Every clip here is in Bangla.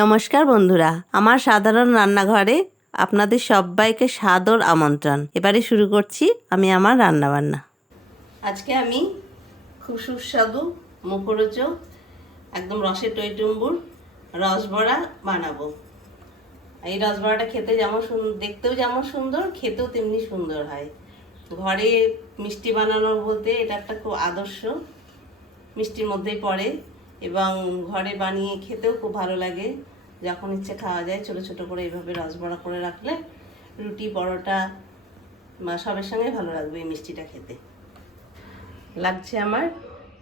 নমস্কার বন্ধুরা, আমার সাধারণ রান্নাঘরে আপনাদের সবাইকে সাদর আমন্ত্রণ। এবারে শুরু করছি আমি আমার রান্নাবান্না। আজকে আমি খুব সুস্বাদু মুখরোচক একদম রসের টইটুম্বুর রসবড়া বানাবো। এই রসবড়াটা খেতে যেমন দেখতেও যেমন সুন্দর, খেতেও তেমনি সুন্দর হয়। ঘরে মিষ্টি বানানোর বলতে এটা একটা খুব আদর্শ। মিষ্টির মধ্যেই পড়ে। এবং ঘরে বানিয়ে খেতেও খুব ভালো লাগে। যখন ইচ্ছে খাওয়া যায়, ছোট ছোট করে এইভাবে রসবড়া করে রাখলে রুটি, পরোটা বা সবের সঙ্গে ভালো লাগবে এই মিষ্টিটা খেতে। লাগছে আমার।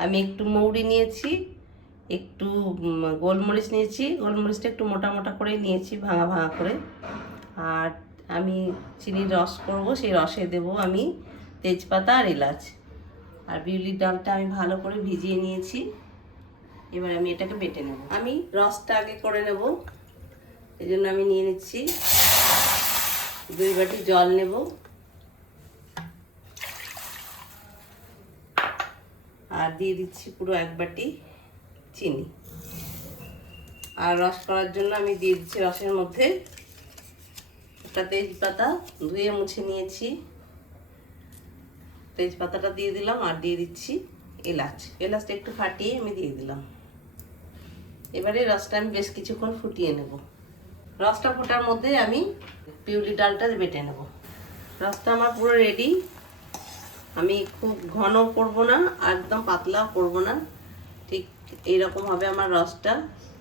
আমি একটু মৌরি নিয়েছি, একটু গোলমরিচ নিয়েছি। গোলমরিচটা একটু মোটা মোটা করে নিয়েছি, ভাঙা ভাঙা করে। আর আমি চিনির রস করব, সেই রসে দেব আমি তেজপাতা আর এলাচ। আর বিউলির ডালটা আমি ভালো করে ভিজিয়ে নিয়েছি। এবার আমি এটাকে বেটে নেব। আমি রসটা আগে করে নেব। এই জন্য আমি নিয়ে নিচ্ছি। দুই বাটি জল নেব। আর দিয়ে দিচ্ছি পুরো এক বাটি চিনি। আর রস করার জন্য আমি দিয়ে দিচ্ছি রসের মধ্যে একটা তেজপাতা। ধুয়ে মুছে নিয়েছি। তেজপাতাটা দিয়ে দিলাম আর দিয়ে দিচ্ছি এলাচ। এলাচটা একটু ফাটিয়ে আমি দিয়ে দিলাম। এবারে রসটা আমি বেশ কিছুক্ষণ ফুটিয়ে নেব। রসটা ফোটার মধ্যে আমি পিউলি ডালটা বেটে নেব। রসটা আমার পুরো রেডি আমি খুব ঘন করব না, একদম পাতলা করব না। ঠিক এইরকম হবে আমার রসটা।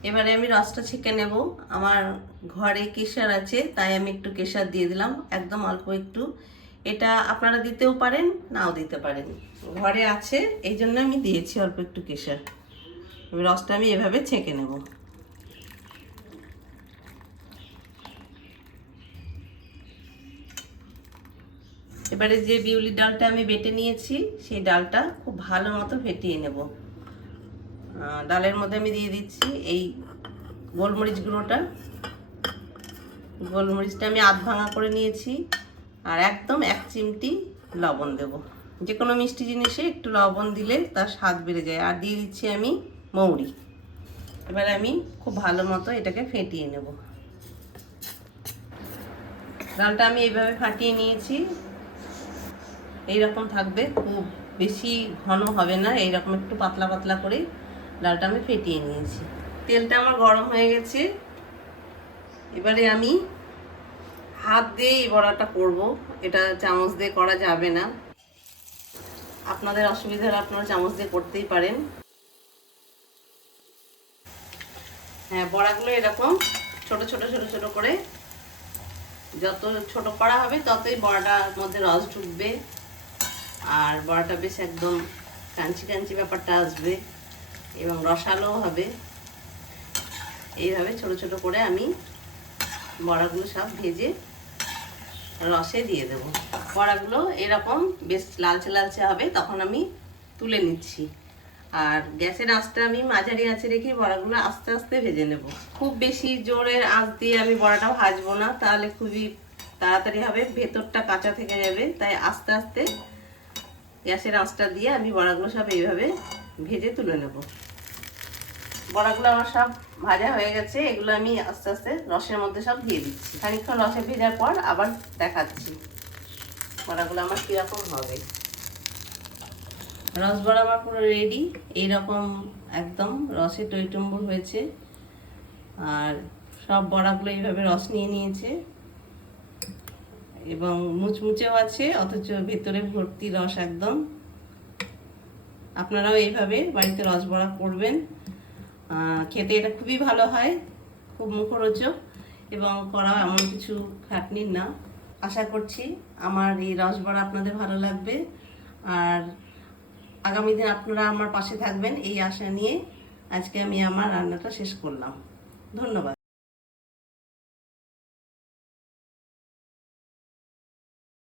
এবারে আমি রসটা ছেঁকে নেব। আমার ঘরে কেশার আছে, তাই আমি একটু কেশার দিয়ে দিলাম, একদম অল্প একটু। এটা আপনারা দিতেও পারেন, নাও দিতে পারেন। ঘরে আছে, এই জন্য আমি দিয়েছি অল্প একটু কেশর। রসটা আমি এভাবে ছেঁকে নেব। এবারে যে বিউলির ডালটা আমি বেটে নিয়েছি, সেই ডালটা খুব ভালো মতো ফেটিয়ে নেব। ডালের মধ্যে আমি দিয়ে দিচ্ছি এই গোলমরিচ গুঁড়োটা। গোলমরিচটা আমি আধ ভাঙা করে নিয়েছি আর একদম এক চিমটি লবণ দেব। যে কোনো মিষ্টি জিনিসে একটু লবণ দিলে তার স্বাদ বেড়ে যায়। আর দিয়ে দিচ্ছি আমি মৌরি। এবার আমি খুব ভালো মতো এটাকে ফেটিয়ে নেব। ডালটা আমি এইভাবে ফাটিয়ে নিয়েছি। এইরকম থাকবে, খুব বেশি ঘন হবে না, এইরকম একটু পাতলা পাতলা করে ডালটা আমি ফেটিয়ে নিয়েছি। তেলটা আমার গরম হয়ে গেছে। এবারে আমি হাত দিয়ে এই বড়াটা করব। এটা চামচ দিয়ে করা যাবে না। আপনাদের অসুবিধা আপনারা চামচ দিয়ে করতেই পারেন। হ্যাঁ বড়াগুলো এরকম, ছোট ছোট ছোট ছোট করে যত ছোট করা হবে ততই বড়াটার মধ্যে রস ঢুকবে। আর বড়াটা বেশ একদম কাঞ্চি কাঞ্চি ব্যাপারটা আসবে এবং রসালোও হবে। এইভাবে ছোট ছোট করে আমি বড়াগুলো সব ভেজে রসে দিয়ে দেবো। বড়াগুলো এরকম বেশ লালচে লালচে হবে, তখন আমি তুলে নিচ্ছি। আর গ্যাসের আঁচটা আমি মাঝারি আঁচে রেখে বড়াগুলো আস্তে আস্তে ভেজে নেব। খুব বেশি জোরের আঁচ দিয়ে আমি বড়াটা ভাজবো না, তাহলে খুবই তাড়াতাড়ি হবে, ভেতরটা কাঁচা থেকে যাবে, তাই আস্তে আস্তে গ্যাসের আঁচটা দিয়ে আমি বড়াগুলো সব এইভাবে ভেজে তুলে নেব। বড়াগুলো আমার সব ভাজা হয়ে গেছে, এগুলো আমি আস্তে আস্তে রসের মধ্যে সব দিয়ে দিচ্ছি। খানিকক্ষণ রসে ভেজার পর আবার দেখাচ্ছি বড়াগুলো আমার কীরকম হবে। রসবড়া আমার পুরো রেডি এইরকম একদম রসে টইটুম্বুর হয়েছে। আর সব বড়াগুলো এইভাবে রস নিয়ে নিয়েছে। এবং মুচমুচেও আছে, অথচ ভেতরে ভর্তি রস একদম। আপনারাও এইভাবে বাড়িতে রস বড়া করবেন। খেতে এটা খুবই ভালো হয়, খুব মুখরোচক এবং করা এমন কিছু খাটনির না। আশা করছি আমার এই রসবড়া আপনাদের ভালো লাগবে। আর আগামী দিন আপনারা আমার পাশে থাকবেন এই আশা নিয়ে আজকে আমি আমার রান্নাটা শেষ করলাম। ধন্যবাদ।